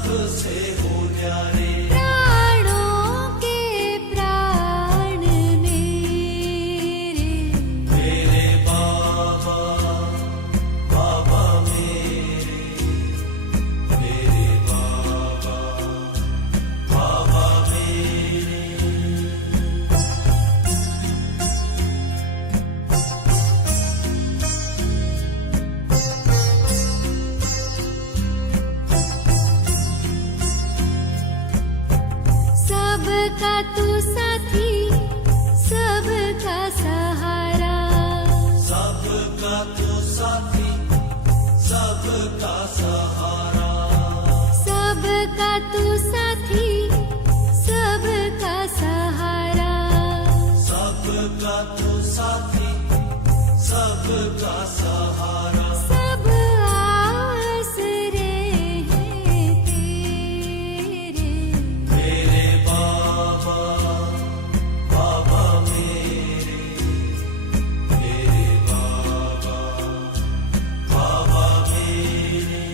सबसे हो न्यारे। प्राणों के प्राण मेरे, मेरे बाबा, बाबा मेरे, मेरे बाबा, बाबा मेरे। सबका तू साथी, सबका सहारा, सबका तू साथी, सबका सहारा। सबका तू साथी, सबका सहारा, सबका तू साथी, सबका सहारा। सब आसरे हैं तेरे, मेरे बाबा, बाबा मेरे, मेरे बाबा, बाबा मेरे।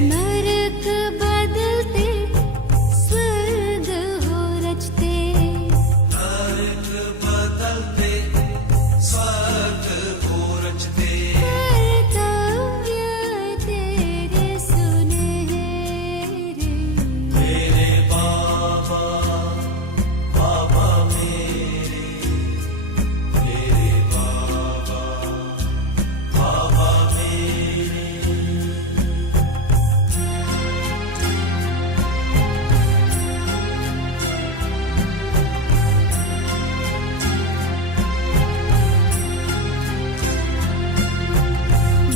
नरक बदलते स्वर्ग हो रचते, नरक बदलते स्वर्ग को रचते। कर्तव्य तेरे सुनहरे, मेरे बाबा बाबा मेरे, मेरे बाबा बाबा मेरे।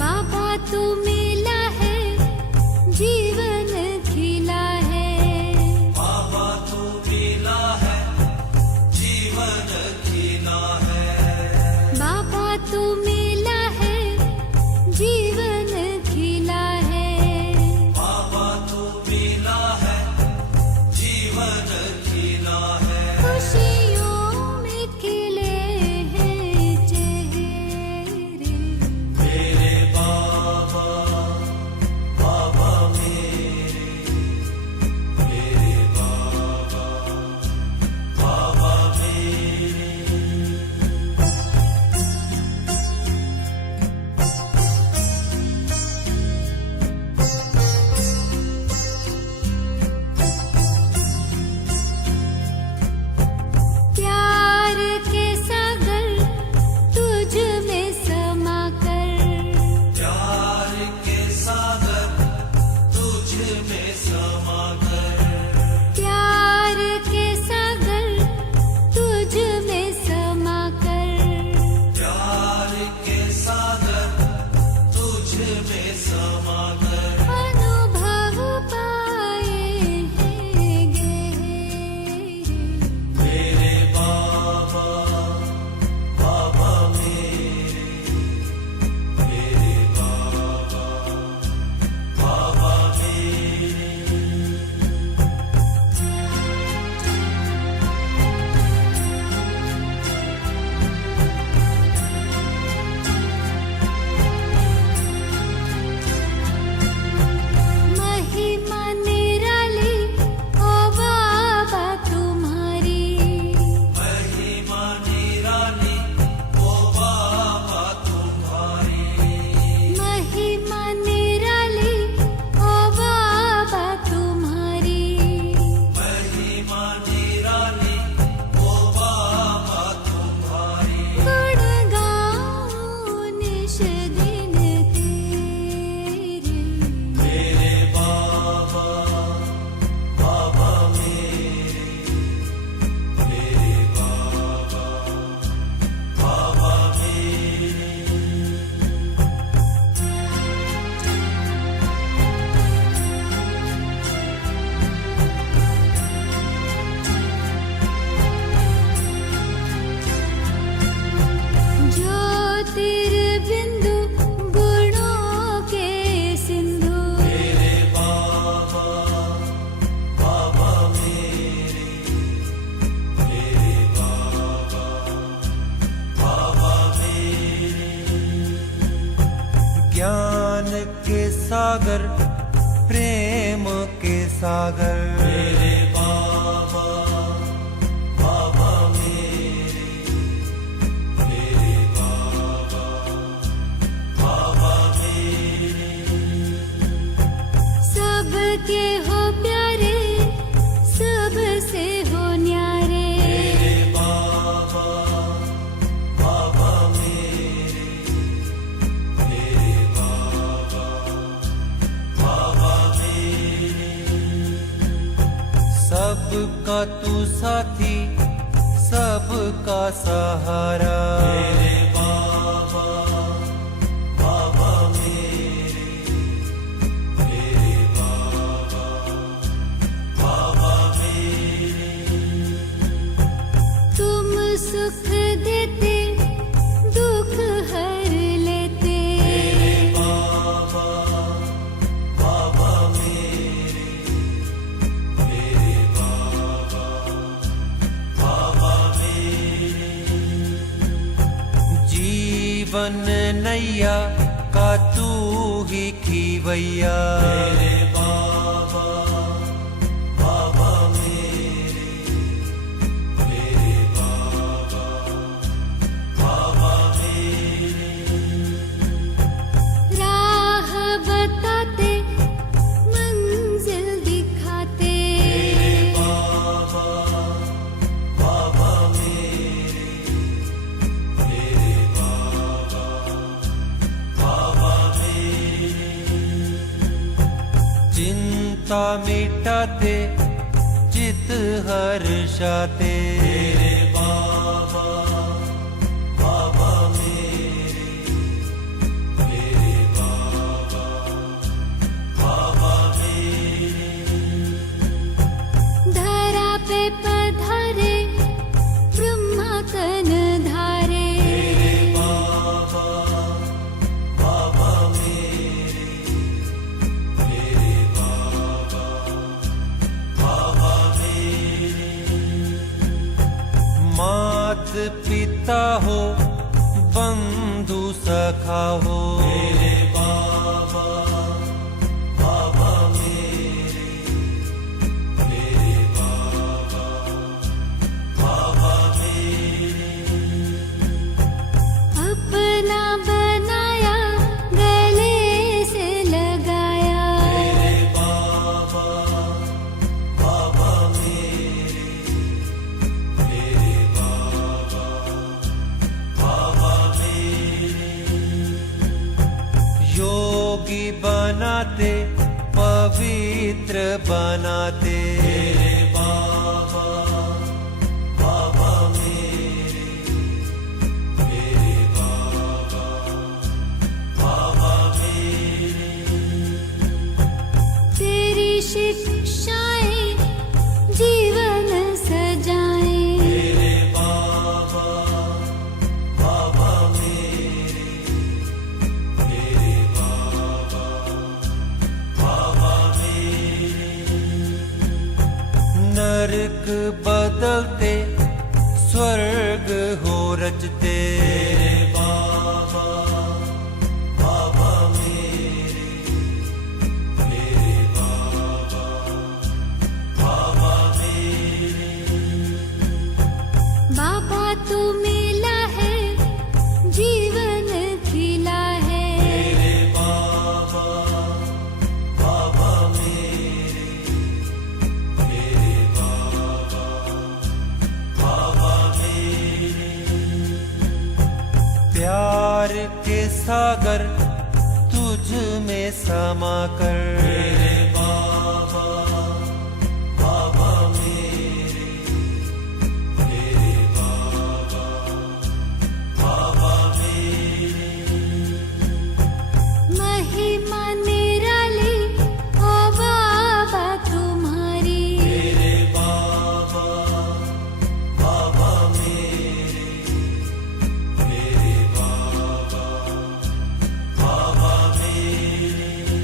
बाबा तू मिला है, जीवन खिला है, बाबा तू मिला है, जीवन खिला है। बाबा तू मिला है, जीवन खिला है, बाबा तू मिला है, जीवन खिला है। खुशियों में खिले हैं चेहरे, मेरे बाबा बाबा मेरे, मेरे बाबा बाबा मेरे। प्यार के सागर तुझ में समा कर, प्यार के सागर तुझ में समा कर, प्यार के सागर तुझ में समा कर, प्यार के सागर तुझ में समा कर। अनुभव पाए हैं गहरे, मेरे बाबा बाबा मेरे, मेरे बाबा बाबा मेरे। महिमा निराली ओ बाबा तुम्हारी, महिमा निराली ओ बाबा तुम्हारी, महिमा निराली ओ बाबा तुम्हारी, महिमा निराली ओ बाबा तुम्हारी। गुण गाऊं निश दिन तेरे, मेरे बाबा बाबा मेरे, मेरे बाबा बाबा मेरे। ज्योतिर्बिंदु गुणों के सिंधु, मेरे बाबा बाबा मेरे, मेरे बाबा बाबा मेरे। ज्ञान के सागर प्रेम के सागर, मेरे बाबा बाबा मेरे, मेरे बाबा बाबा मेरे। सबके हो प्यारे, सबसे हो न्यारे, मेरे बाबा बाबा मेरे, मेरे बाबा बाबा मेरे। सबका तू साथी, सबका सहारा, मेरे बाबा बाबा मेरे, मेरे बाबा बाबा मेरे। तुम सुख देते दुख हर लेते, मेरे बाबा बाबा मेरे, मेरे बाबा बाबा मेरे। जीवन नैया का तू ही खीवैया, मेरे चिंता मिटाते चित हर्षाते मेरे बाबा बाबा मेरे बाबा बाबा मेरे धरा पे पधारे ब्रह्मा कन धारे मेरे बाबा बाबा मेरे बाबा बाबा मेरे मात पिता हो बंधु सखा हो मेरे बाबा बाबा मेरे बाबा बाबा मेरे अपना बनाया गले से लगाया मेरे बाबा बाबा मेरे बाबा बाबा मेरे योगी बनाते पवित्र बनाते मेरे बाबा बाबा मेरे बाबा बाबा मेरे तेरी शिक्षाएं जीवन सजाएं मेरे बाबा बाबा मेरे बाबा बाबा मेरे नरक बदलते स्वर्ग हो रचते मेरे बाबा बाबा मेरे बाबा बाबा मेरे बाबा तू मिला है जीवन खिला है मेरे बाबा बाबा मेरे बाबा बाबा मेरे प्यार के सागर तुझ में समा कर मेरे बाबा बाबा मेरे बाबा बाबा मेरे महिमा निराली ओ बाबा तुम्हारी मेरे बाबा बाबा मेरे बाबा बाबा मेरे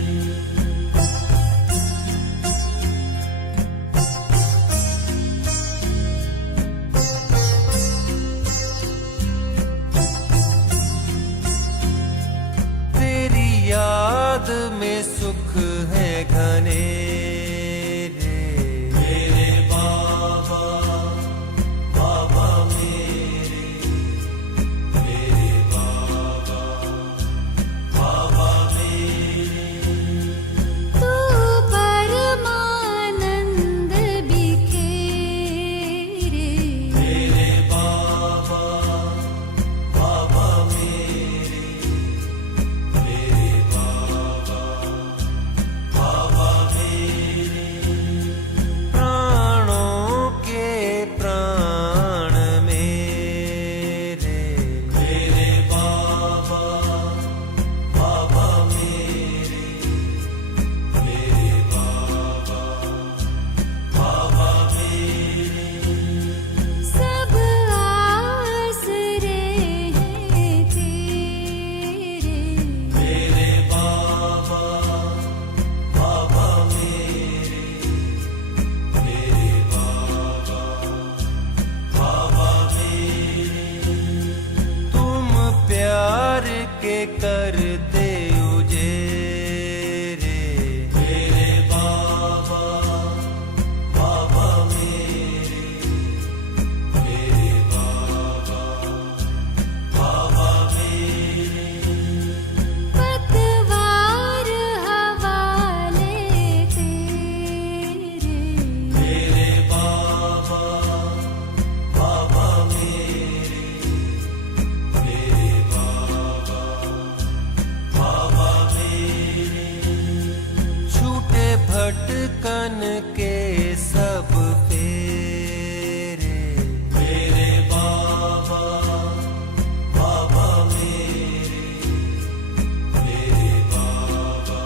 लटकन के सब फेरे। मेरे बाबा बाबा मेरे बाबा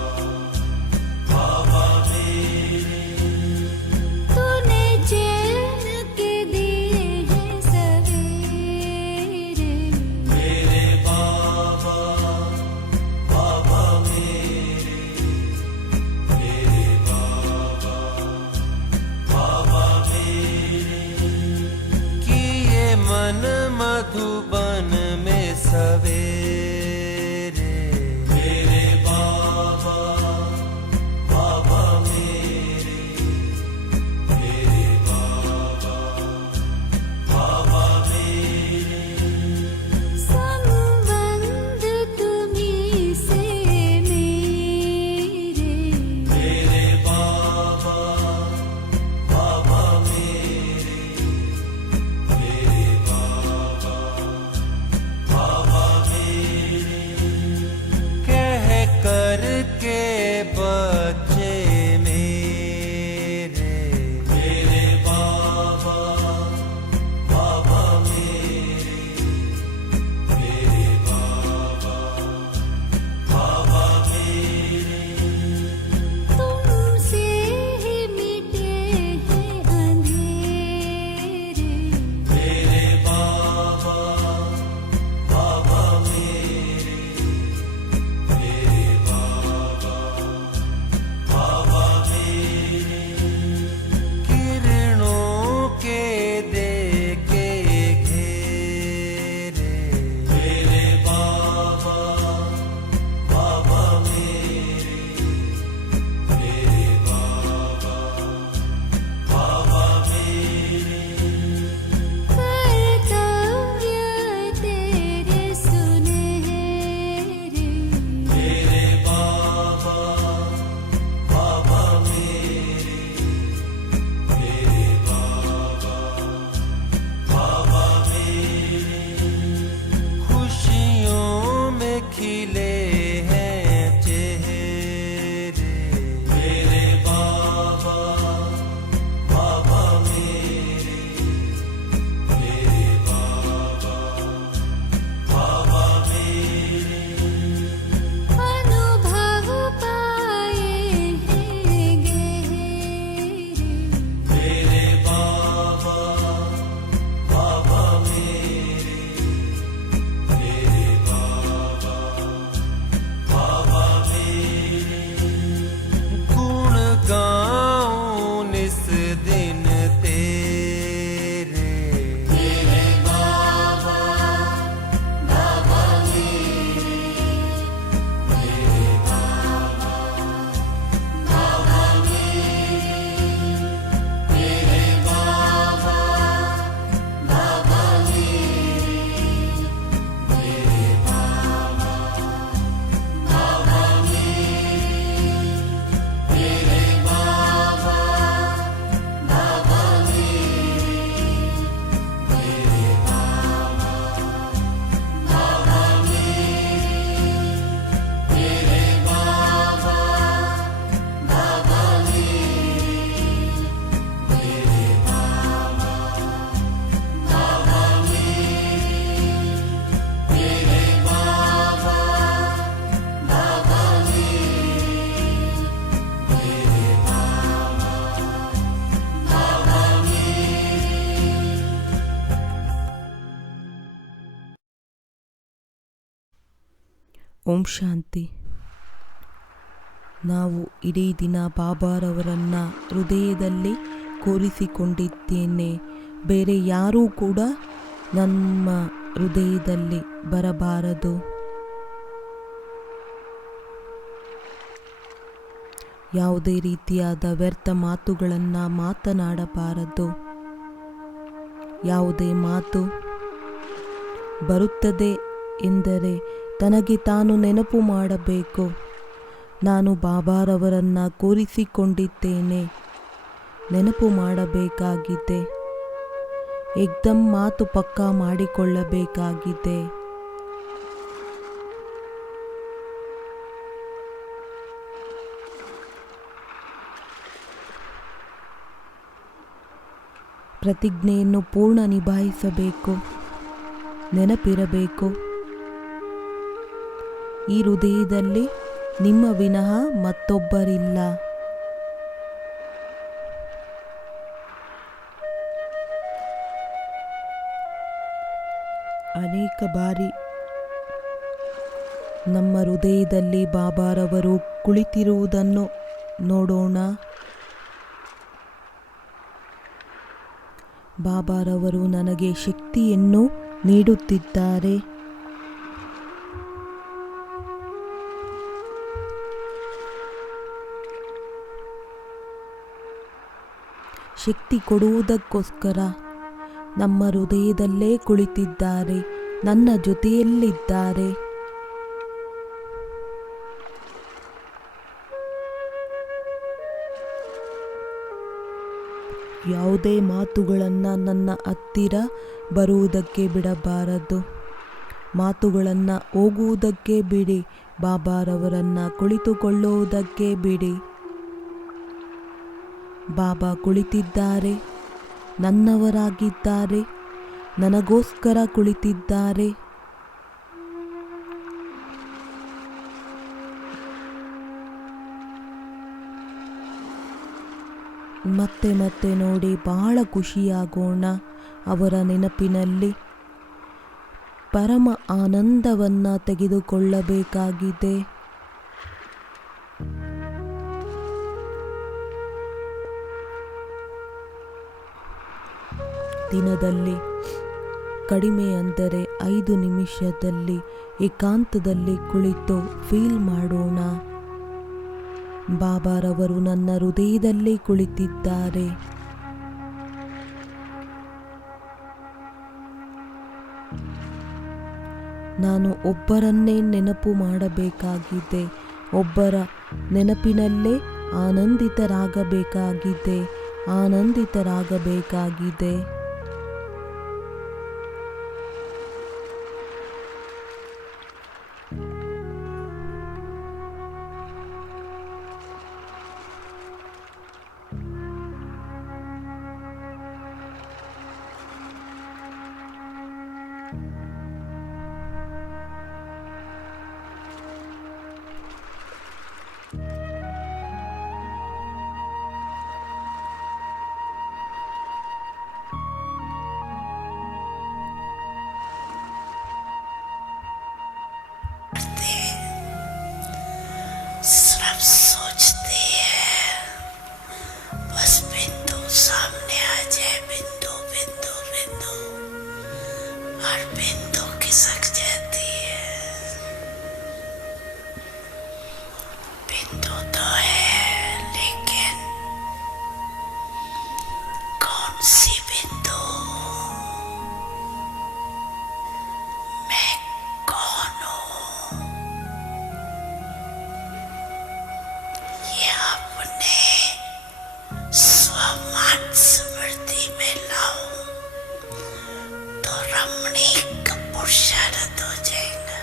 बाबा मेरे। तूने चैन के दिए हैं सवेरे। मेरे बाबा बाबा मेरे बाबा बाबा मेरे। किए मन मधुबन में सवेरे। मेरे बाबा बाबा मेरे बाबा बाबा मेरे। संबंध तुम्हीं से मेरे। मेरे बाबा बाबा मेरे बाबा बाबा मेरे। कह कर के बच्चे मेरे। मेरे बाबा बाबा मेरे बाबा बाबा मेरे। तुमसे ही मिटे हैं अंधेरे। मेरे बाबा बाबा मेरे बाबा बाबा मेरे। किरणों के दे के घेरे। मेरे बाबा बाबा मेरे बाबा बाबा मेरे। कर्तव्य तेरे सुनहरे। मेरे बाबा बाबा मेरे बाबा बाबा मेरे। खुशियों में खिले हैं चेहरे। मेरे बाबा बाबा मेरे बाबा बाबा मेरे। अनुभव पाए हैं गहरे। मेरे बाबा बाबा मेरे बाबा बाबा मेरे। गुण गाऊं निस दिन तेरे। मेरे बाबा बाबा मेरे बाबा बाबा मेरे बाबा बाबा मेरे बाबा बाबा मेरे बाबा बाबा मेरे बाबा बाबा मेरे बाबा बाबा मेरे बाबा बाबा मेरे बाबा बाबा मेरे बाबा ಓಂ ಶಾಂತಿ. ನಾವು ಇಡೀ ದಿನ ಬಾಬಾರವರನ್ನು ಹೃದಯದಲ್ಲಿ ಕೂರಿಸಿಕೊಂಡಿದ್ದೇನೆ. ಬೇರೆ ಯಾರೂ ಕೂಡ ನಮ್ಮ ಹೃದಯದಲ್ಲಿ ಬರಬಾರದು. ಯಾವುದೇ ರೀತಿಯಾದ ವ್ಯರ್ಥ ಮಾತುಗಳನ್ನು ಮಾತನಾಡಬಾರದು. ಯಾವುದೇ ಮಾತು ಬರುತ್ತದೆ ಎಂದರೆ ತನಗೆ ತಾನು ನೆನಪು ಮಾಡಬೇಕು. ನಾನು ಬಾಬಾರವರನ್ನು ಕೂರಿಸಿಕೊಂಡಿದ್ದೇನೆ, ನೆನಪು ಮಾಡಬೇಕಾಗಿದೆ. ಏಕ್ದಮ್ ಮಾತು ಪಕ್ಕಾ ಮಾಡಿಕೊಳ್ಳಬೇಕಾಗಿದೆ. ಪ್ರತಿಜ್ಞೆಯನ್ನು ಪೂರ್ಣ ನಿಭಾಯಿಸಬೇಕು. ನೆನಪಿರಬೇಕು, ಈ ಹೃದಯದಲ್ಲಿ ನಿಮ್ಮ ವಿನಃ ಮತ್ತೊಬ್ಬರಿಲ್ಲ. ಅನೇಕ ಬಾರಿ ನಮ್ಮ ಹೃದಯದಲ್ಲಿ ಬಾಬಾರವರು ಕುಳಿತಿರುವುದನ್ನು ನೋಡೋಣ. ಬಾಬಾರವರು ನನಗೆ ಶಕ್ತಿಯನ್ನು ನೀಡುತ್ತಿದ್ದಾರೆ. ಶಕ್ತಿ ಕೊಡುವುದಕ್ಕೋಸ್ಕರ ನಮ್ಮ ಹೃದಯದಲ್ಲೇ ಕುಳಿತಿದ್ದಾರೆ, ನನ್ನ ಜೊತೆಯಲ್ಲಿದ್ದಾರೆ. ಯಾವುದೇ ಮಾತುಗಳನ್ನು ನನ್ನ ಹತ್ತಿರ ಬರುವುದಕ್ಕೆ ಬಿಡಬಾರದು. ಮಾತುಗಳನ್ನು ಹೋಗುವುದಕ್ಕೆ ಬಿಡಿ, ಬಾಬಾರವರನ್ನು ಕುಳಿತುಕೊಳ್ಳುವುದಕ್ಕೆ ಬಿಡಿ. ಬಾಬಾ ಕುಳಿತಿದ್ದಾರೆ, ನನ್ನವರಾಗಿದ್ದಾರೆ, ನನಗೋಸ್ಕರ ಕುಳಿತಿದ್ದಾರೆ. ಮತ್ತೆ ಮತ್ತೆ ನೋಡಿ ಬಹಳ ಖುಷಿಯಾಗೋಣ. ಅವರ ನೆನಪಿನಲ್ಲಿ ಪರಮ ಆನಂದವನ್ನು ತೆಗೆದುಕೊಳ್ಳಬೇಕಾಗಿದೆ. ದಿನದಲ್ಲಿ ಕಡಿಮೆ ಅಂದರೆ 5 ನಿಮಿಷದಲ್ಲಿ ಏಕಾಂತದಲ್ಲಿ ಕುಳಿತು ಫೀಲ್ ಮಾಡೋಣ. ಬಾಬಾರವರು ನನ್ನ ಹೃದಯದಲ್ಲಿ ಕುಳಿತಿದ್ದಾರೆ. ನಾನು ಒಬ್ಬರನ್ನೇ ನೆನಪು ಮಾಡಬೇಕಾಗಿದೆ, ಒಬ್ಬರ ನೆನಪಿನಲ್ಲೇ ಆನಂದಿತರಾಗಬೇಕಾಗಿದೆ. सिर्फ सोचते हैं बस बिंदु सामने आ जाए, बिंदु बिंदु बिंदु, और बिंदु खिसक जाती है. बिंदु तो है लेकिन कौन सी बिंदु? मैं कौन हूँ? ये अपने स्वमान स्मृति में लाऊं तो रमणीक पुरुषार्थ हो जाएगा.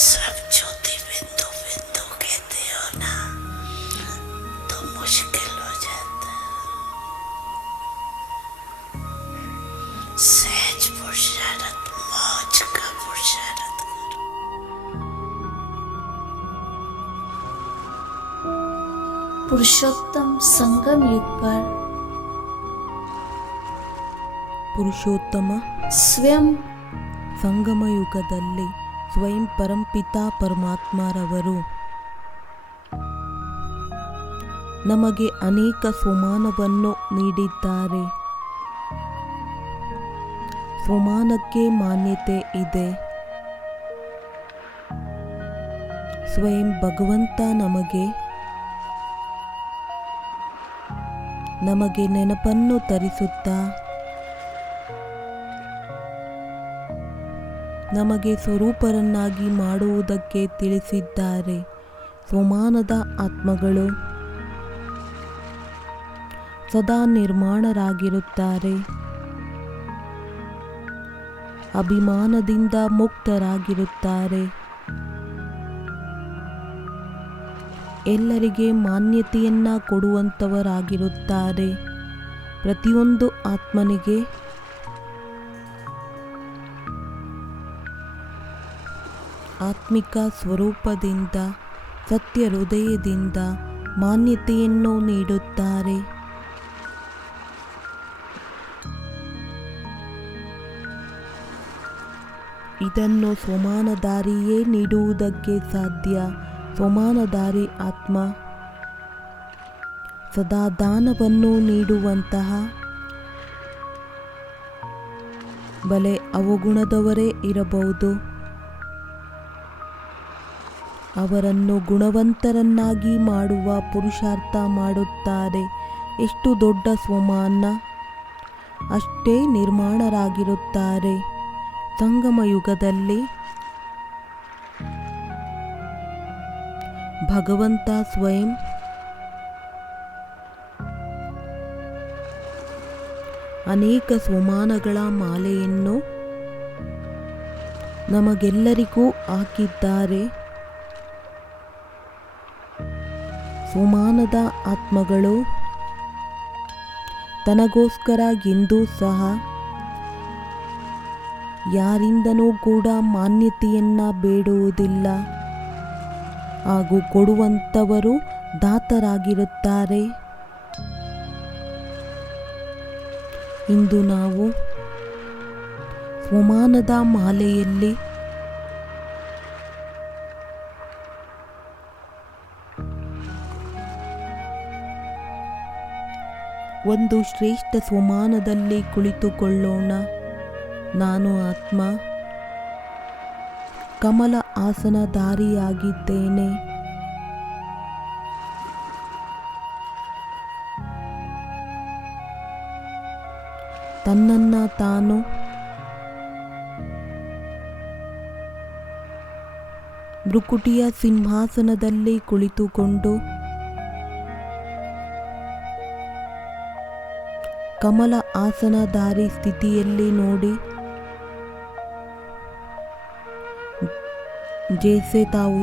सब ज्योति बिंदु बिंदु कहते हो ना, तो मुश्किल हो जाता है. सहज पुरुषार्थ, मौज का पुरुषार्थ करो. पुरुषोत्तम संगम युग पर ಪುರುಷೋತ್ತಮ स्वयं ಸಂಗಮ ಯುಗದಲ್ಲಿ ಸ್ವಯಂ ಪರಂಪಿತ ಪರಮಾತ್ಮರವರು ನಮಗೆ ಅನೇಕ ಸ್ವಮಾನವನ್ನು ನೀಡಿದ್ದಾರೆ. ಸ್ವಮಾನಕ್ಕೆ ಮಾನ್ಯತೆ ಇದೆ. ಸ್ವಯಂ ಭಗವಂತ ನಮಗೆ ನೆನಪನ್ನು ತರಿಸುತ್ತಾ ನಮಗೆ ಸ್ವರೂಪರನ್ನಾಗಿ ಮಾಡುವುದಕ್ಕೆ ತಿಳಿಸಿದ್ದಾರೆ. ಸ್ವಮಾನದ ಆತ್ಮಗಳು ಸದಾ ನಿರ್ಮಾಣರಾಗಿರುತ್ತಾರೆ, ಅಭಿಮಾನದಿಂದ ಮುಕ್ತರಾಗಿರುತ್ತಾರೆ. ಎಲ್ಲರಿಗೆ ಮಾನ್ಯತೆಯನ್ನ ಕೊಡುವಂಥವರಾಗಿರುತ್ತಾರೆ. ಪ್ರತಿಯೊಂದು ಆತ್ಮನಿಗೆ ಆತ್ಮಿಕ ಸ್ವರೂಪದಿಂದ ಸತ್ಯ ಹೃದಯದಿಂದ ಮಾನ್ಯತೆಯನ್ನು ನೀಡುತ್ತಾರೆ. ಇದನ್ನು ಸ್ವಮಾನಧಾರಿಯೇ ನೀಡುವುದಕ್ಕೆ ಸಾಧ್ಯ. ಸ್ವಮಾನಧಾರಿ ಆತ್ಮ ಸದಾ ದಾನವನ್ನು ನೀಡುವಂತಹ ಬಲೆ ಅವಗುಣದವರೇ ಇರಬಹುದು, ಅವರನ್ನು ಗುಣವಂತರನ್ನಾಗಿ ಮಾಡುವ ಪುರುಷಾರ್ಥ ಮಾಡುತ್ತಾರೆ. ಎಷ್ಟು ದೊಡ್ಡ ಸ್ವಮಾನ ಅಷ್ಟೇ ನಿರ್ಮಾಣರಾಗಿರುತ್ತಾರೆ. ಸಂಗಮ ಯುಗದಲ್ಲಿ ಭಗವಂತ ಸ್ವಯಂ ಅನೇಕ ಸ್ವಮಾನಗಳ ಮಾಲೆಯನ್ನು ನಮಗೆಲ್ಲರಿಗೂ ಹಾಕಿದ್ದಾರೆ. ಸ್ವಮಾನದ ಆತ್ಮಗಳು ತನಗೋಸ್ಕರ ಎಂದೂ ಸಹ ಯಾರಿಂದನೂ ಕೂಡ ಮಾನ್ಯತೆಯನ್ನ ಬೇಡುವುದಿಲ್ಲ ಹಾಗೂ ಕೊಡುವಂಥವರು ದಾತರಾಗಿರುತ್ತಾರೆ. ಇಂದು ನಾವು ಸ್ವಮಾನದ ಮಾಲೆಯಲ್ಲಿ ಒಂದು ಶ್ರೇಷ್ಠ ಸ್ವಮಾನದಲ್ಲಿ ಕುಳಿತುಕೊಳ್ಳೋಣ. ನಾನು ಆತ್ಮ ಕಮಲ ಆಸನಧಾರಿಯಾಗಿದ್ದೇನೆ. ತನ್ನನ್ನ ತಾನು ಭೃಕುಟಿಯ ಸಿಂಹಾಸನದಲ್ಲಿ ಕುಳಿತುಕೊಂಡು ಕಮಲ ಆಸನಧಾರಿ ಸ್ಥಿತಿಯಲ್ಲಿ ನೋಡಿ, ಜೈಸೆ ತಾವು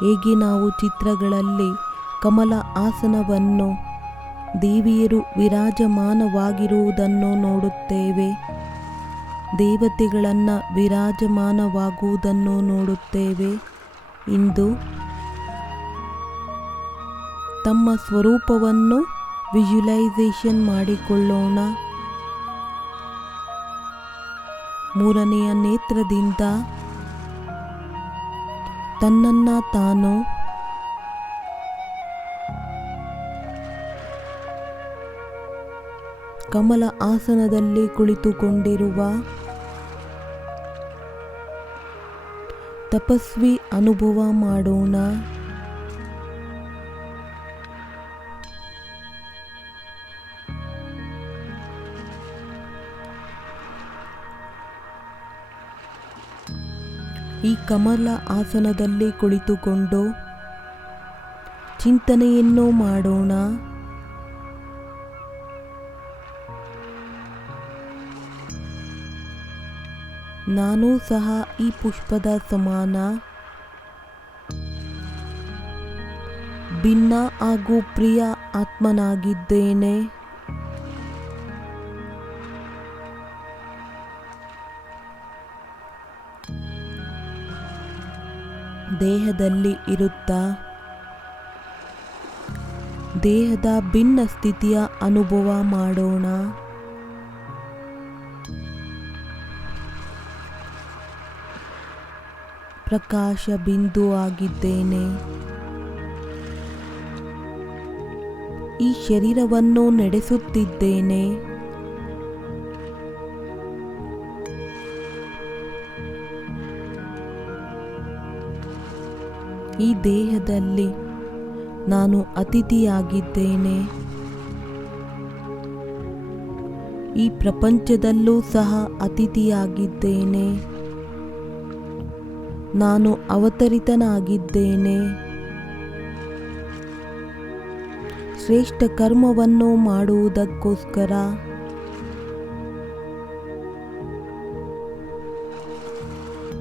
ಹೇಗೆ ನಾವು ಚಿತ್ರಗಳಲ್ಲಿ ಕಮಲ ಆಸನವನ್ನು ದೇವಿಯರು ವಿರಾಜಮಾನವಾಗಿರುವುದನ್ನು ನೋಡುತ್ತೇವೆ, ದೇವತೆಗಳನ್ನು ವಿರಾಜಮಾನವಾಗುವುದನ್ನು ನೋಡುತ್ತೇವೆ. ಇಂದು ತಮ್ಮ ಸ್ವರೂಪವನ್ನು ವಿಜುವಲೈಸೇಷನ್ ಮಾಡಿಕೊಳ್ಳೋಣ. ಮೂರನೆಯ ನೇತ್ರದಿಂದ ತನ್ನನ್ನ ತಾನು ಕಮಲ ಆಸನದಲ್ಲಿ ಕುಳಿತುಕೊಂಡಿರುವ ತಪಸ್ವಿ ಅನುಭವ ಮಾಡೋಣ. ಈ ಕಮಲ ಆಸನದಲ್ಲಿ ಕುಳಿತುಕೊಂಡು ಚಿಂತನೆಯನ್ನು ಮಾಡೋಣ. ನಾನೂ ಸಹ ಈ ಪುಷ್ಪದ ಸಮಾನ ಭಿನ್ನ ಹಾಗೂ ಪ್ರಿಯ ಆತ್ಮನಾಗಿದ್ದೇನೆ. ದೇಹದಲ್ಲಿ ಇರುತ್ತಾ ದೇಹದ ಭಿನ್ನ ಸ್ಥಿತಿಯ ಅನುಭವ ಮಾಡೋಣ. ಪ್ರಕಾಶ ಬಿಂದು ಆಗಿದ್ದೇನೆ. ಈ ಶರೀರವನ್ನು ನಡೆಸುತ್ತಿದ್ದೇನೆ. ಈ ದೇಹದಲ್ಲಿ ನಾನು ಅತಿಥಿಯಾಗಿದ್ದೇನೆ. ಈ ಪ್ರಪಂಚದಲ್ಲೂ ಸಹ ಅತಿಥಿಯಾಗಿದ್ದೇನೆ. ನಾನು ಅವತರಿತನಾಗಿದ್ದೇನೆ. ಶ್ರೇಷ್ಠ ಕರ್ಮವನ್ನು ಮಾಡುವುದಕ್ಕೋಸ್ಕರ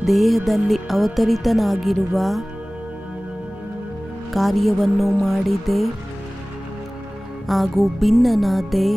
ದೇಹದಲ್ಲಿ ಅವತರಿತನಾಗಿರುವ ಕಾರ್ಯವನ್ನು ಮಾಡಿದೆ. ಹಾಗೂ ಭಿನ್ನನಾದೆ.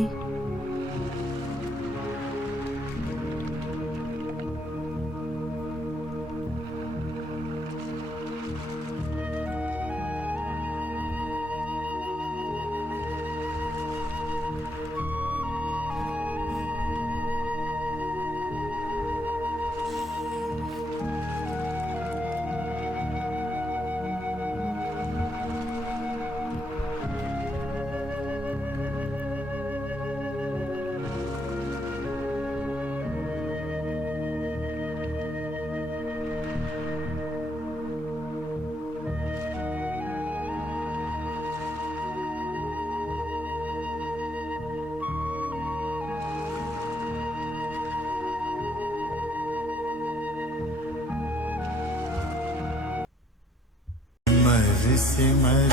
सिमर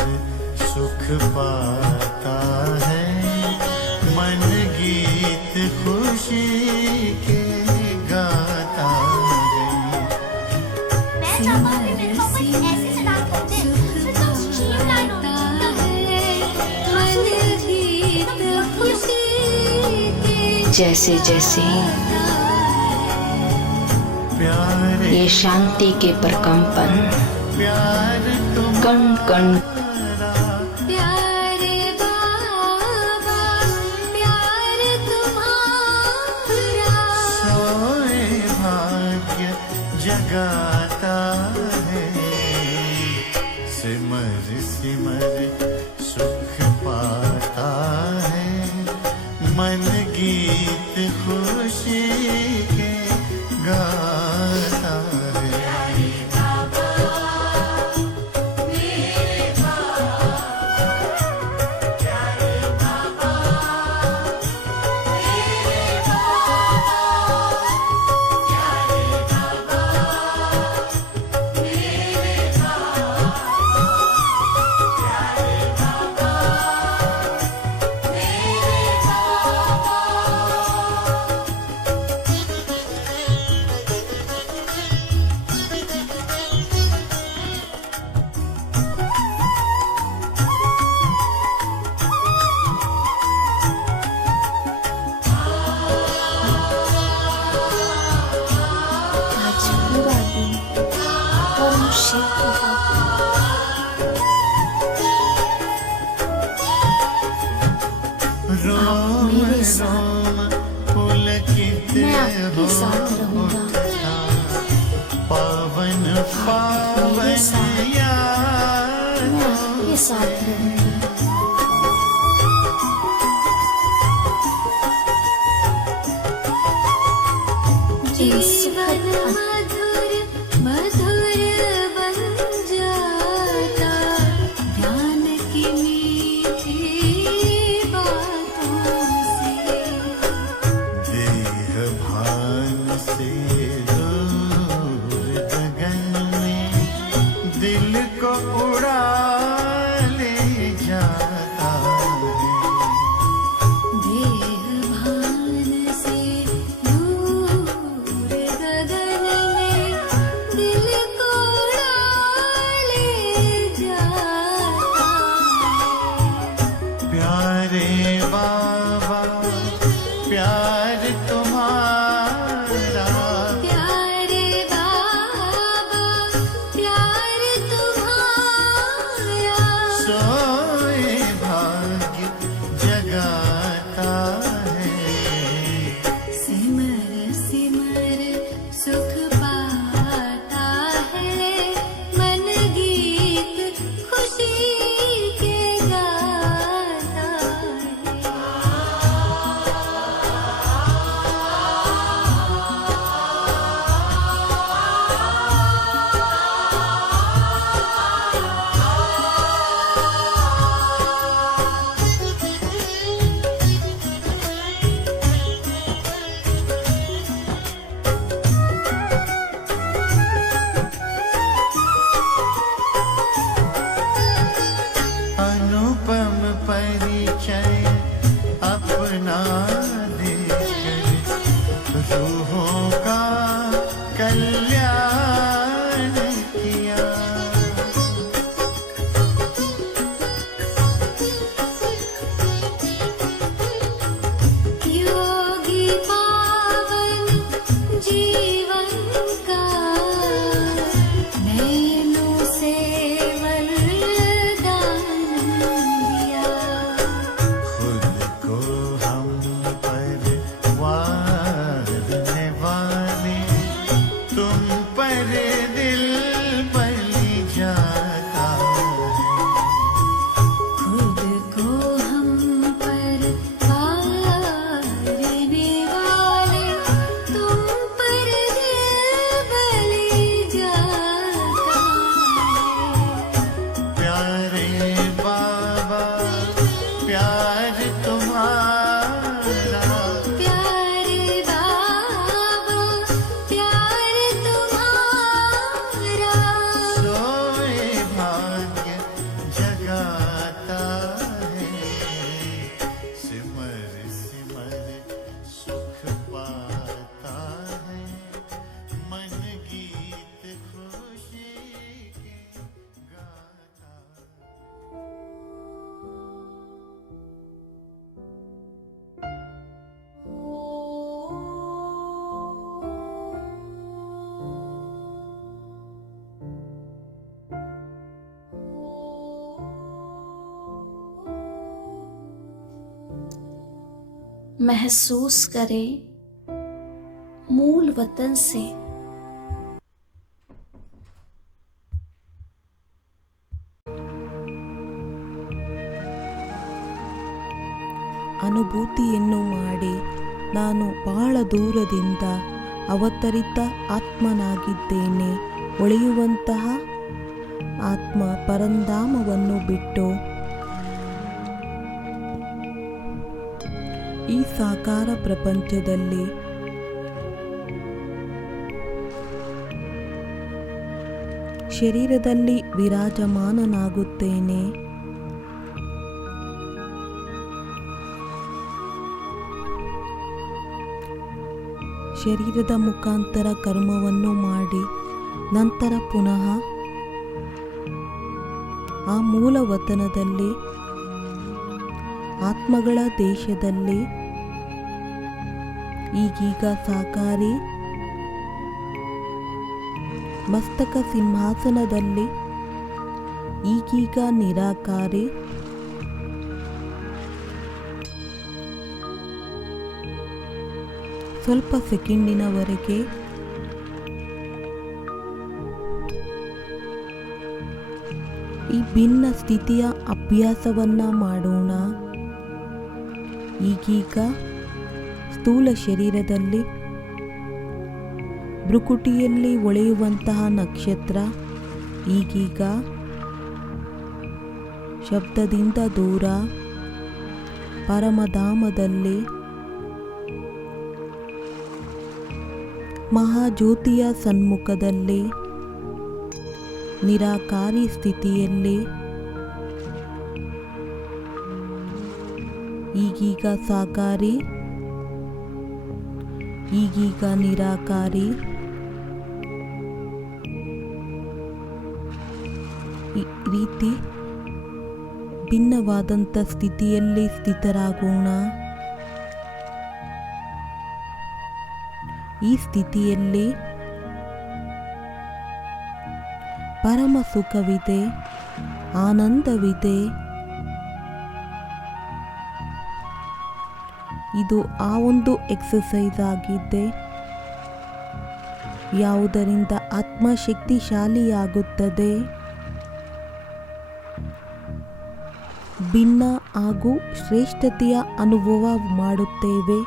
सुख पाता है, मन गीत खुशी के गाता है। मैं चाहता हूँ कि मेरे को कोई ऐसी सिद्धांत हो दे जो स्ट्रीमलाइन हो। जैसे जैसे ये शांति के प्रकंपन कण कण प्यारे बाबा प्यार तुम्हारा सोए भाग्य जगाता है, सिमर सिमर सुख पाता है, मन गीत खुशी के गाता है। मैं आपके साथ रहूंगा। पावन पावन याद मैं आपके साथ रहूंगी। जीवन मधुर मधुर बन जाता ज्ञान की मीठी बातों से। देह भान से दूर गगन में दिल को उड़ा ले जाता है। देह भान से दूर गगन में दिल को उड़ा ले जाता है। प्यारे बाबा प्यार तुम्हारा, प्यारे बाबा प्यार तुम्हारा सोए भाग्य जगाता है। सिमर सिमर सुख पाता है, मन गीत खुशी के गाता है। अनुपम परिचय अपना देकर रूहों का कल्याण किया। महसूस करें मूल वतन से ಅನುಭೂತಿಯನ್ನು ಮಾಡಿ ನಾನು ಬಹಳ ದೂರದಿಂದ ಅವತರಿತ ಆತ್ಮನಾಗಿದ್ದೇನೆ. ಒಳೆಯುವಂತಹ ಆತ್ಮ ಪರಂಧಾಮವನ್ನು ಬಿಟ್ಟು ಈ ಸಾಕಾರ ಪ್ರಪಂಚದಲ್ಲಿ ಶರೀರದಲ್ಲಿ ವಿರಾಜಮಾನನಾಗುತ್ತೇನೆ. ಶರೀರದ ಮುಖಾಂತರ ಕರ್ಮವನ್ನು ಮಾಡಿ ನಂತರ ಪುನಃ ಆ ಮೂಲ ವತನದಲ್ಲಿ ಆತ್ಮಗಳ ದೇಶದಲ್ಲಿ ಈಗೀಗ ಸಾಕಾರಿ ಮಸ್ತಕ ಸಿಂಹಾಸನದಲ್ಲಿ ಈಗೀಗ ನಿರಾಕಾರಿ ಸ್ವಲ್ಪ ಸೆಕೆಂಡಿನವರೆಗೆ ಈ ಭಿನ್ನ ಸ್ಥಿತಿಯ ಅಭ್ಯಾಸವನ್ನ ಮಾಡೋಣ. ಈಗೀಗ ಸ್ಥೂಲ ಶರೀರದಲ್ಲಿ ಭ್ರುಕುಟಿಯಲ್ಲಿ ಒಳೆಯುವಂತಹ ನಕ್ಷತ್ರ ಈಗೀಗ ಶಬ್ದದಿಂದ ದೂರ ಪರಮಧಾಮದಲ್ಲಿ ಮಹಾಜ್ಯೋತಿಯ ಸನ್ಮುಖದಲ್ಲಿ ನಿರಾಕಾರಿ ಸ್ಥಿತಿಯಲ್ಲಿ ಈಗೀಗ ಸಾಕಾರಿ ಈಗೀಗ ನಿರಾಕಾರಿ ಈ ರೀತಿ ಭಿನ್ನವಾದಂಥ ಸ್ಥಿತಿಯಲ್ಲಿ ಸ್ಥಿತರಾಗೋಣ. ಈ ಸ್ಥಿತಿಯಲ್ಲಿ ಪರಮ ಸುಖವಿದೆ, ಆನಂದವಿದೆ. ಇದು ಆ ಒಂದು ಎಕ್ಸಸೈಸ್ ಆಗಿದ್ದೆ ಯಾವುದರಿಂದ ಆತ್ಮ ಶಕ್ತಿಶಾಲಿಯಾಗುತ್ತದೆ. ಭಿನ್ನ ಹಾಗೂ ಶ್ರೇಷ್ಠತೆಯ ಅನುಭವ ಮಾಡುತ್ತೇವೆ.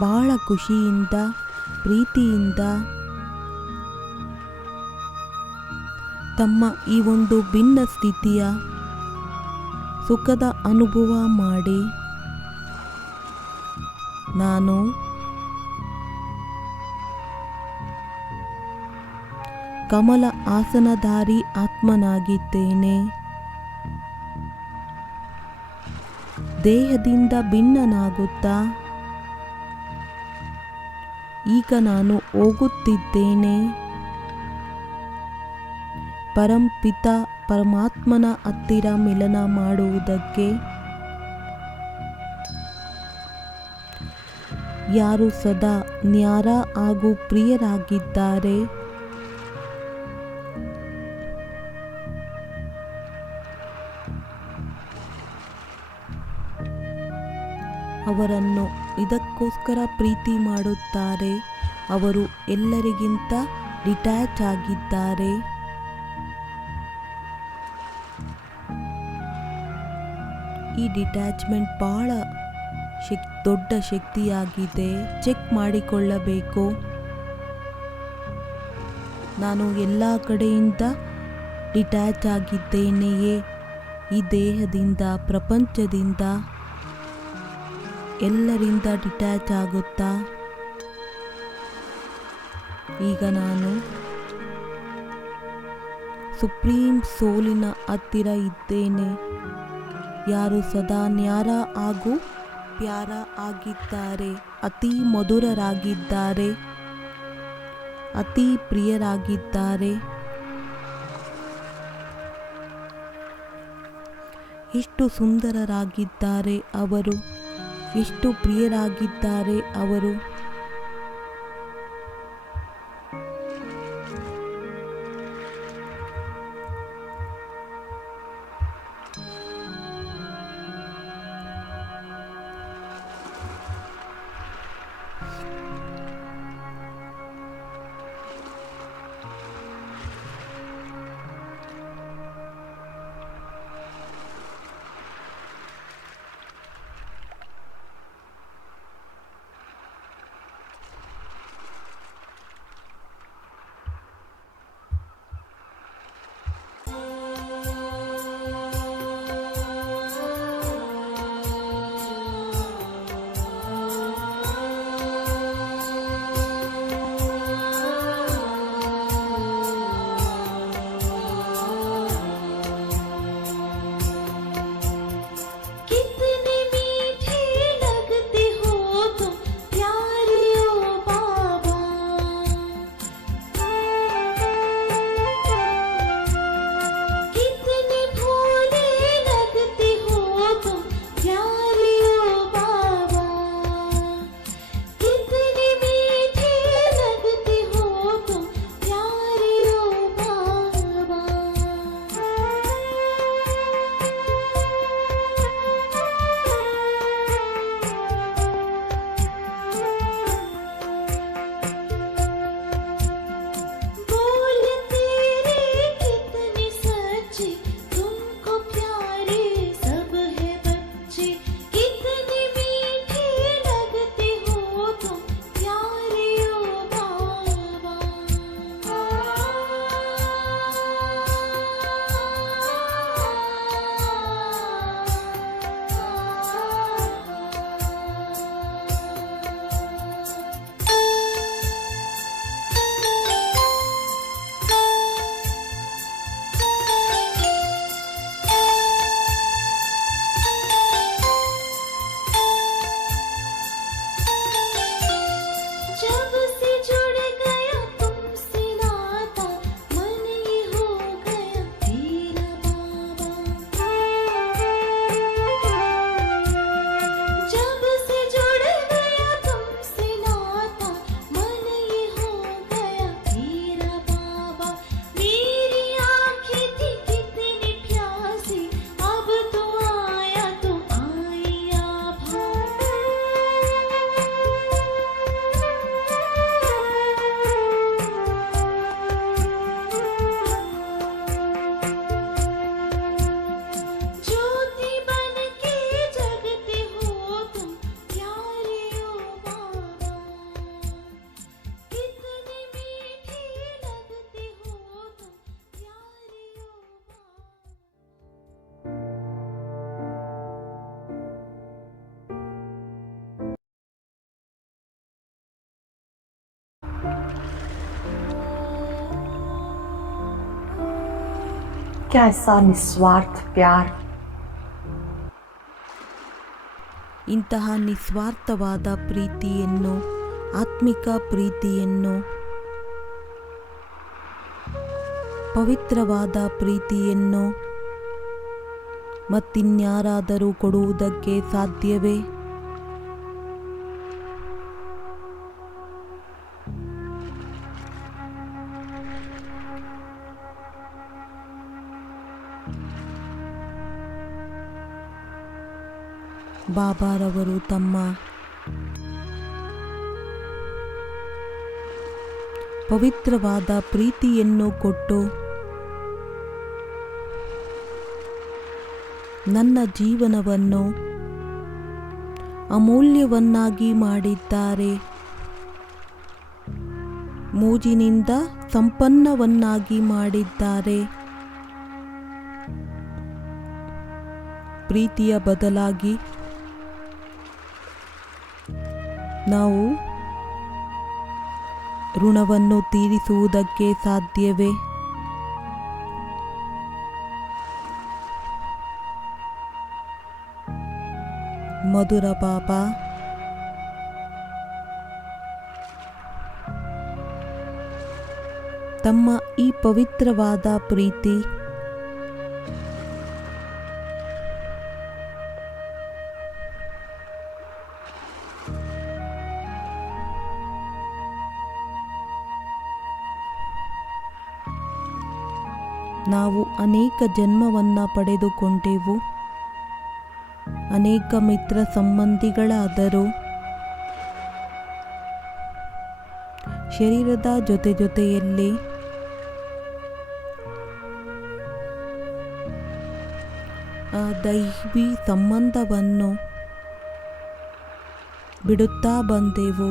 ಬಹಳ ಖುಷಿಯಿಂದ ಪ್ರೀತಿಯಿಂದ ತಮ್ಮ ಈ ಒಂದು ಭಿನ್ನ ಸ್ಥಿತಿಯ ಸುಖದ ಅನುಭವ ಮಾಡಿ ನಾನು ಕಮಲ ಆಸನಧಾರಿ ಆತ್ಮನಾಗಿದ್ದೇನೆ. ದೇಹದಿಂದ ಭಿನ್ನನಾಗುತ್ತಾ ಈಗ ನಾನು ಹೋಗುತ್ತಿದ್ದೇನೆ. ಪರಂಪಿತ ಪರಮಾತ್ಮನ ಹತ್ತಿರ ಮಿಲನ ಮಾಡುವುದಕ್ಕೆ. ಯಾರು ಸದಾ ನ್ಯಾರ ಹಾಗೂ ಪ್ರಿಯರಾಗಿದ್ದಾರೆ ಅವರನ್ನು ಇದಕ್ಕೋಸ್ಕರ ಪ್ರೀತಿ ಮಾಡುತ್ತಾರೆ. ಅವರು ಎಲ್ಲರಿಗಿಂತ ಡಿಟ್ಯಾಚ್ ಆಗಿದ್ದಾರೆ. ಈ ಡಿಟ್ಯಾಚ್ಮೆಂಟ್ ಬಹಳ ದೊಡ್ಡ ಶಕ್ತಿಯಾಗಿದೆ. ಚೆಕ್ ಮಾಡಿಕೊಳ್ಳಬೇಕು. ನಾನು ಎಲ್ಲ ಕಡೆಯಿಂದ ಡಿಟ್ಯಾಚ್ ಆಗಿದ್ದೇನೆಯೇ? ಈ ದೇಹದಿಂದ, ಪ್ರಪಂಚದಿಂದ, ಎಲ್ಲರಿಂದ ಡಿಟ್ಯಾಚ್ ಆಗುತ್ತಾ ಈಗ ನಾನು ಸುಪ್ರೀಂ ಸೋಲಿನ ಹತ್ತಿರ ಇದ್ದೇನೆ. ಯಾರು ಸದಾ ನ್ಯಾರ ಹಾಗೂ ಪ್ಯಾರ ಆಗಿದ್ದಾರೆ, ಅತಿ ಮಧುರರಾಗಿದ್ದಾರೆ, ಅತಿ ಪ್ರಿಯರಾಗಿದ್ದಾರೆ. ಎಷ್ಟು ಸುಂದರರಾಗಿದ್ದಾರೆ ಅವರು, ಎಷ್ಟು ಪ್ರಿಯರಾಗಿದ್ದಾರೆ ಅವರು. कैसा निस्वार्थ प्यार। ಇಂತಹ ನಿಸ್ವಾರ್ಥವಾದ ಪ್ರೀತಿಯನ್ನು, ಆತ್ಮಿಕ ಪ್ರೀತಿಯನ್ನು, ಪವಿತ್ರವಾದ ಪ್ರೀತಿಯನ್ನು ಮತ್ತಿನ್ಯಾರಾದರೂ ಕೊಡುವುದಕ್ಕೆ ಸಾಧ್ಯವೇ? ಬಾಬಾರವರು ತಮ್ಮ ಪವಿತ್ರವಾದ ಪ್ರೀತಿಯನ್ನು ಕೊಟ್ಟು ನನ್ನ ಜೀವನವನ್ನು ಅಮೂಲ್ಯವನ್ನಾಗಿ ಮಾಡಿದ್ದಾರೆ, ಮೋಜಿನಿಂದ ಸಂಪನ್ನವನ್ನಾಗಿ ಮಾಡಿದ್ದಾರೆ. ಪ್ರೀತಿಯ ಬದಲಾಗಿ ನಾವು ಋಣವನ್ನು ತೀರಿಸುವುದಕ್ಕೆ ಸಾಧ್ಯವೇ? ಮಧುರ ಬಾಬಾ, ತಮ್ಮ ಈ ಪವಿತ್ರವಾದ ಪ್ರೀತಿ ನಾವು ಅನೇಕ ಜನ್ಮವನ್ನು ಪಡೆದುಕೊಂಡೆವು, ಅನೇಕ ಮಿತ್ರ ಸಂಬಂಧಿಗಳಾದರೂ ಶರೀರದ ಜೊತೆಯಲ್ಲಿ ಆ ದೈವಿ ಸಂಬಂಧವನ್ನು ಬಿಡುತ್ತಾ ಬಂದೆವು.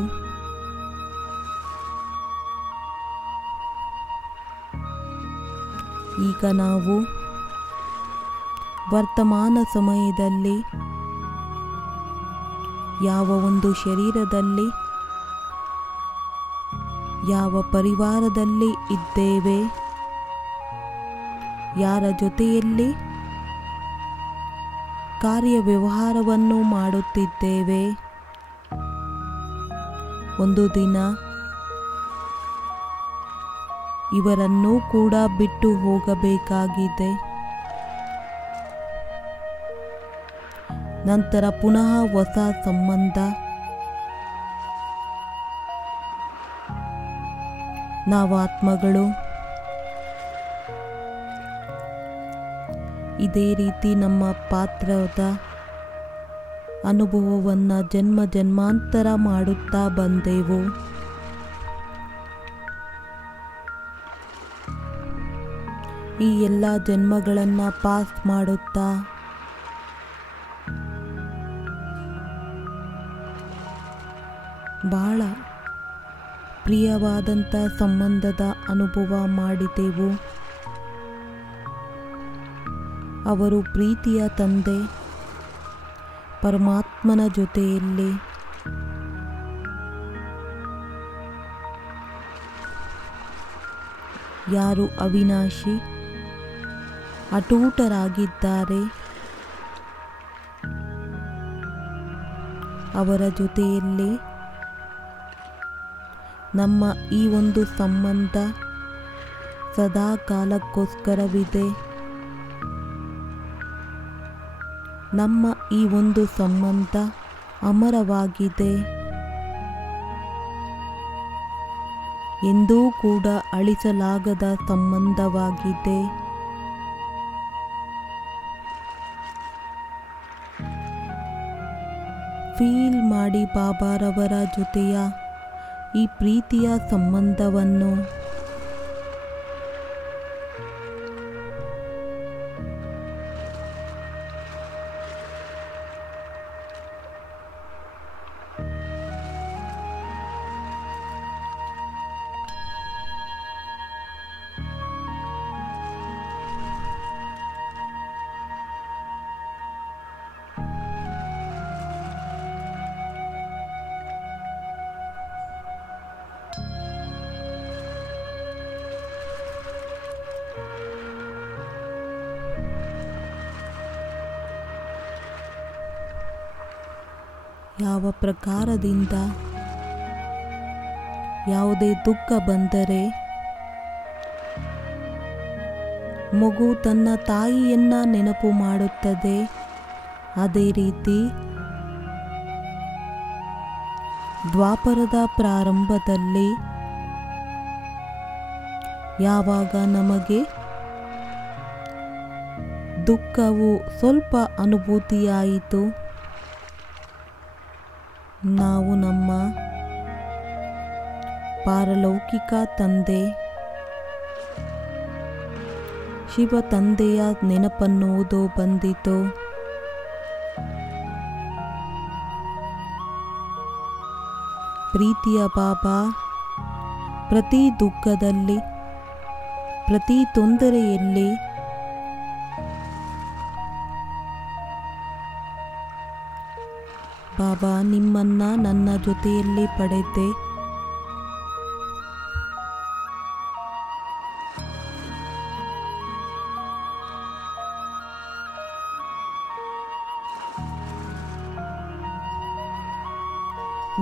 ಈಗ ನಾವು ವರ್ತಮಾನ ಸಮಯದಲ್ಲಿ ಯಾವ ಒಂದು ಶರೀರದಲ್ಲಿ, ಯಾವ ಪರಿವಾರದಲ್ಲಿ ಇದ್ದೇವೆ, ಯಾರ ಜೊತೆಯಲ್ಲಿ ಕಾರ್ಯವ್ಯವಹಾರವನ್ನು ಮಾಡುತ್ತಿದ್ದೇವೆ, ಒಂದು ದಿನ ಇವರನ್ನೂ ಕೂಡ ಬಿಟ್ಟು ಹೋಗಬೇಕಾಗಿದೆ. ನಂತರ ಪುನಃ ಹೊಸ ಸಂಬಂಧ. ನಾವು ಆತ್ಮಗಳು ಇದೇ ರೀತಿ ನಮ್ಮ ಪಾತ್ರದ ಅನುಭವವನ್ನು ಜನ್ಮ ಜನ್ಮಾಂತರ ಮಾಡುತ್ತಾ ಬಂದೆವು. ಈ ಎಲ್ಲ ಜನ್ಮಗಳನ್ನು ಪಾಸ್ ಮಾಡುತ್ತಾ ಬಹಳ ಪ್ರಿಯವಾದಂಥ ಸಂಬಂಧದ ಅನುಭವ ಮಾಡಿದೆವು. ಅವರು ಪ್ರೀತಿಯ ತಂದೆ ಪರಮಾತ್ಮನ ಜೊತೆಯಲ್ಲಿ ಯಾರು ಅವಿನಾಶಿ ಅಟೂಟರಾಗಿದ್ದಾರೆ, ಅವರ ಜೊತೆಯಲ್ಲಿ ನಮ್ಮ ಈ ಒಂದು ಸಂಬಂಧ ಸದಾ ಕಾಲಕ್ಕೋಸ್ಕರವಿದೆ. ನಮ್ಮ ಈ ಒಂದು ಸಂಬಂಧ ಅಮರವಾಗಿದೆ, ಎಂದೂ ಕೂಡ ಅಳಿಸಲಾಗದ ಸಂಬಂಧವಾಗಿದೆ. ಫೀಲ್ ಮಾಡಿ ಬಾಬಾರವರ ಜೊತೆಯ ಈ ಪ್ರೀತಿಯ ಸಂಬಂಧವನ್ನು. ಯಾವ ಪ್ರಕಾರದಿಂದ ಯಾವುದೇ ದುಃಖ ಬಂದರೆ ಮಗು ತನ್ನ ತಾಯಿಯನ್ನ ನೆನಪು ಮಾಡುತ್ತದೆ, ಅದೇ ರೀತಿ ದ್ವಾಪರದ ಪ್ರಾರಂಭದಲ್ಲಿ ಯಾವಾಗ ನಮಗೆ ದುಃಖವು ಸ್ವಲ್ಪ ಅನುಭೂತಿಯಾಯಿತು, ನಾವು ನಮ್ಮ ಪಾರಲೌಕಿಕ ತಂದೆ ಶಿವ ತಂದೆಯ ನೆನಪನ್ನುವುದು ಬಂದಿತು. ಪ್ರೀತಿಯ ಬಾಬಾ ಪ್ರತಿ ದುಃಖದಲ್ಲಿ, ಪ್ರತಿ ತೊಂದರೆಯಲ್ಲಿ ಬಾಬಾ ನಿಮ್ಮನ್ನ ನನ್ನ ಜೊತೆಯಲ್ಲಿ ಪಡೆದೆ,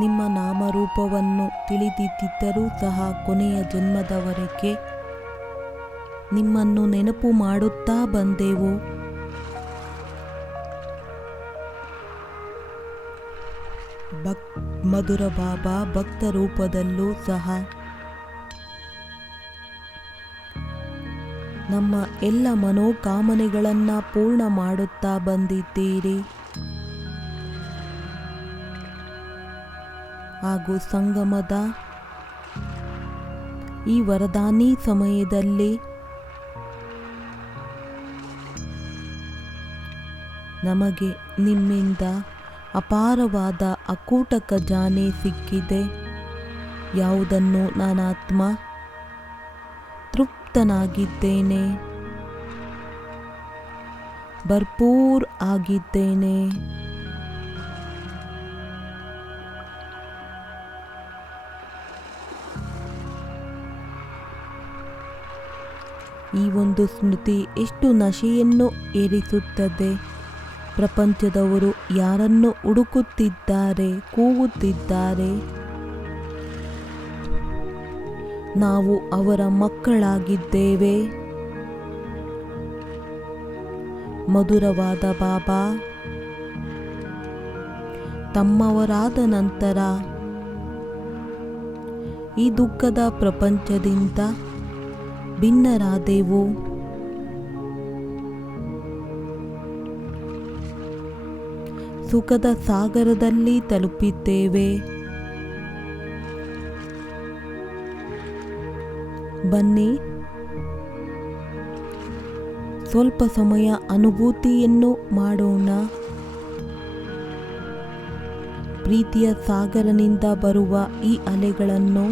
ನಿಮ್ಮ ನಾಮರೂಪವನ್ನು ತಿಳಿದಿದ್ದರೂ ಸಹ ಕೊನೆಯ ಜನ್ಮದವರೆಗೆ ನಿಮ್ಮನ್ನು ನೆನಪು ಮಾಡುತ್ತಾ ಬಂದೆವು. ಮಧುರ ಬಾಬಾ ಭಕ್ತ ರೂಪದಲ್ಲೂ ಸಹ ನಮ್ಮ ಎಲ್ಲ ಮನೋಕಾಮನೆಗಳನ್ನು ಪೂರ್ಣ ಮಾಡುತ್ತಾ ಬಂದಿದ್ದೀರಿ ಹಾಗೂ ಸಂಗಮದ ಈ ವರದಾನಿ ಸಮಯದಲ್ಲಿ ನಮಗೆ ನಿಮ್ಮಿಂದ ಅಪಾರವಾದ ಅಕೂಟ ಖಜಾನೆ ಸಿಕ್ಕಿದೆ. ಯಾವುದನ್ನು ನಾನಾತ್ಮ ತೃಪ್ತನಾಗಿದ್ದೇನೆ, ಭರ್ಪೂರ್ ಆಗಿದ್ದೇನೆ. ಈ ಒಂದು ಸ್ಮೃತಿ ಎಷ್ಟು ನಶೆಯನ್ನು ಏರಿಸುತ್ತದೆ. ಪ್ರಪಂಚದವರು ಯಾರನ್ನು ಹುಡುಕುತ್ತಿದ್ದಾರೆ, ಕೂಗುತ್ತಿದ್ದಾರೆ, ನಾವು ಅವರ ಮಕ್ಕಳಾಗಿದ್ದೇವೆ. ಮಧುರವಾದ ಬಾಬಾ ತಮ್ಮವರಾದ ನಂತರ ಈ ದುಃಖದ ಪ್ರಪಂಚದಿಂದ ಭಿನ್ನರಾದೆವು. ಸುಖದ ಸಾಗರದಲ್ಲಿ ತಲುಪಿದ್ದೇವೆ. ಬನ್ನಿ, ಸ್ವಲ್ಪ ಸಮಯ ಅನುಭೂತಿಯನ್ನು ಮಾಡೋಣ. ಪ್ರೀತಿಯ ಸಾಗರನಿಂದ ಬರುವ ಈ ಅಲೆಗಳನ್ನು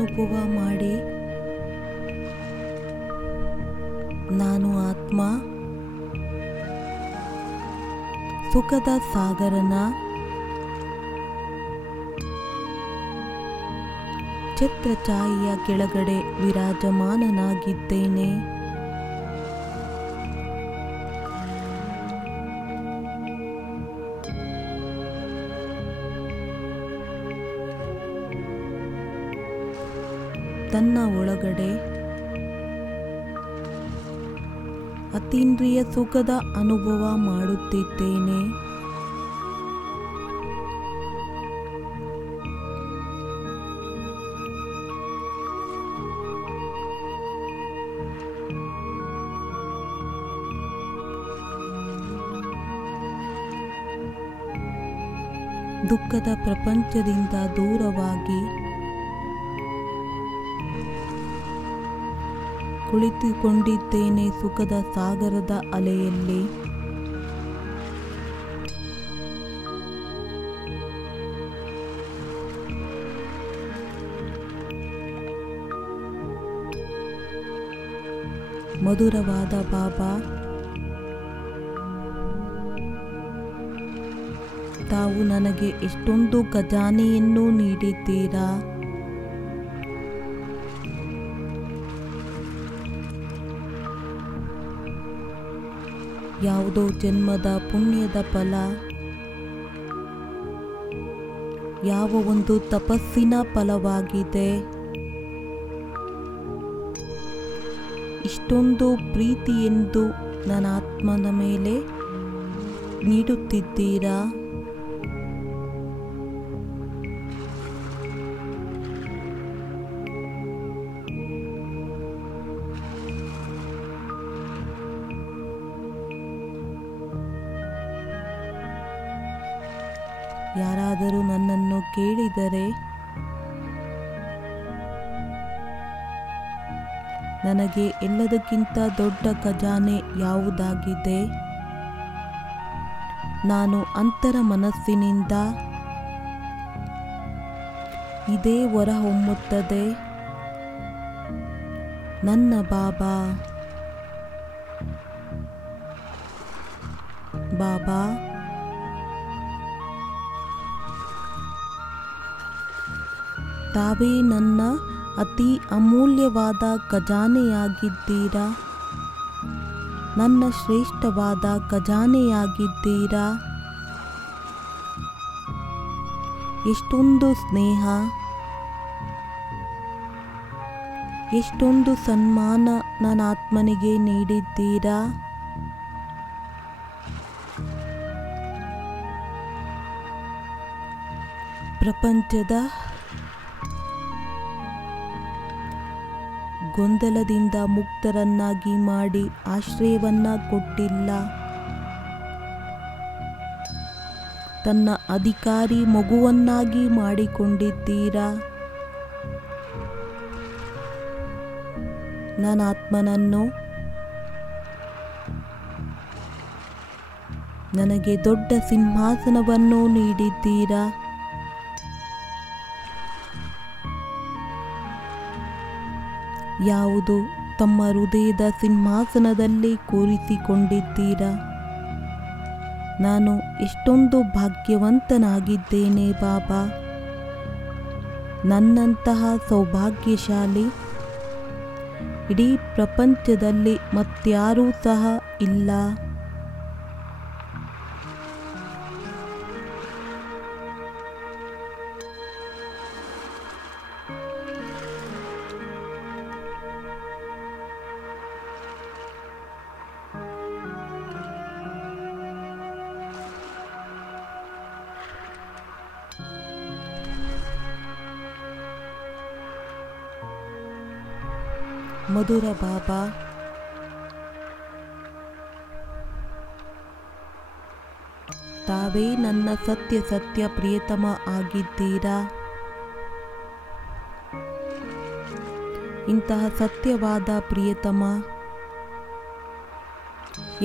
ಅನುಭವ ಮಾಡಿ ನಾನು ಆತ್ಮ ಸುಖದ ಸಾಗರನ ಛತ್ರಛಾಯೆಯ ಕೆಳಗಡೆ ವಿರಾಜಮಾನನಾಗಿದ್ದೇನೆ. ತನ್ನ ಒಳಗಡೆ ಅತೀಂದ್ರಿಯ ಸುಖದ ಅನುಭವ ಮಾಡುತ್ತಿದ್ದೇನೆ. ದುಃಖದ ಪ್ರಪಂಚದಿಂದ ದೂರವಾಗಿ ಕುಳಿತುಕೊಂಡಿದ್ದೇನೆ ಸುಖದ ಸಾಗರದ ಅಲೆಯಲ್ಲಿ. ಮಧುರವಾದ ಬಾಬಾ, ತಾವು ನನಗೆ ಎಷ್ಟೊಂದು ಖಜಾನೆಯನ್ನು ನೀಡಿದ್ದೀರಾ. ಯಾವುದೋ ಜನ್ಮದ ಪುಣ್ಯದ ಫಲ, ಯಾವ ಒಂದು ತಪಸ್ಸಿನ ಫಲವಾಗಿದೆ. ಇಷ್ಟೊಂದು ಪ್ರೀತಿಯೆಂದು ನನ್ನ ಆತ್ಮನ ಮೇಲೆ ನೀಡುತ್ತಿದ್ದೀರಾ. ಯಾರಾದರೂ ನನ್ನನ್ನು ಕೇಳಿದರೆ ನನಗೆ ಎಲ್ಲದಕ್ಕಿಂತ ದೊಡ್ಡ ಖಜಾನೆ ಯಾವುದಾಗಿದೆ? ನಾನು ಅಂತರ ಮನಸ್ಸಿನಿಂದ ಇದೇ ಹೊರಹೊಮ್ಮುತ್ತದೆ. ನನ್ನ ಬಾಬಾ, ಬಾಬಾ ತಾವೇ ನನ್ನ ಅತಿ ಅಮೂಲ್ಯವಾದ ಖಜಾನೆಯಾಗಿದ್ದೀರಾ. ನನ್ನ ಶ್ರೇಷ್ಠವಾದ ಖಜಾನೆಯಾಗಿದ್ದೀರಾ. ಎಷ್ಟೊಂದು ಸ್ನೇಹ, ಎಷ್ಟೊಂದು ಸನ್ಮಾನ ನನ್ನ ಆತ್ಮನಿಗೆ ನೀಡಿದ್ದೀರಾ. ಪ್ರಪಂಚದ ಗೊಂದಲದಿಂದ ಮುಕ್ತರನ್ನಾಗಿ ಮಾಡಿ ಆಶ್ರಯವನ್ನ ಕೊಟ್ಟಿಲ್ಲ. ತನ್ನ ಅಧಿಕಾರಿ ಮಗುವನ್ನಾಗಿ ಮಾಡಿಕೊಂಡಿದ್ದೀರಾ. ನನ್ನ ಆತ್ಮನನ್ನು ನನಗೆ ದೊಡ್ಡ ಸಿಂಹಾಸನವನ್ನು ನೀಡಿದ್ದೀರಾ. ಯಾವುದು ತಮ್ಮ ಹೃದಯದ ಸಿಂಹಾಸನದಲ್ಲಿ ಕೂರಿಸಿಕೊಂಡಿದ್ದೀರಾ. ನಾನು ಎಷ್ಟೊಂದು ಭಾಗ್ಯವಂತನಾಗಿದ್ದೇನೆ ಬಾಬಾ. ನನ್ನಂತಹ ಸೌಭಾಗ್ಯಶಾಲಿ ಇಡೀ ಪ್ರಪಂಚದಲ್ಲಿ ಮತ್ಯಾರೂ ಸಹ ಇಲ್ಲ. ಮಧುರ ಬಾಬಾ, ತಾವೇ ನನ್ನ ಸತ್ಯ ಪ್ರಿಯತಮ ಆಗಿದ್ದೀರಾ. ಇಂತಹ ಸತ್ಯವಾದ ಪ್ರಿಯತಮ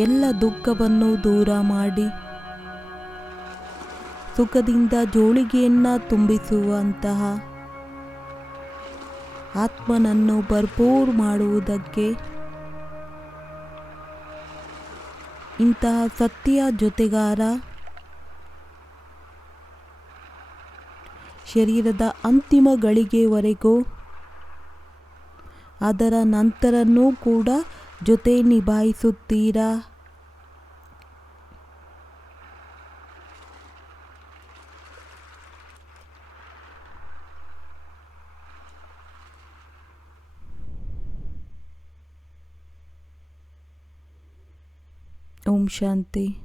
ಎಲ್ಲ ದುಃಖವನ್ನು ದೂರ ಮಾಡಿ ಸುಖದಿಂದ ಜೋಳಿಗೆಯನ್ನ ತುಂಬಿಸುವಂತಹ ಆತ್ಮನನ್ನು ಭರ್ಪೂರ್ ಮಾಡುವುದಕ್ಕೆ ಇಂತಹ ಸತ್ಯ ಜೊತೆಗಾರ ಶರೀರದ ಅಂತಿಮ ಗಳಿಗೆವರೆಗೂ ಅದರ ನಂತರನೂ ಕೂಡ ಜೊತೆ ನಿಭಾಯಿಸುತ್ತೀರಾ? ಓಂ ಶಾಂತಿ.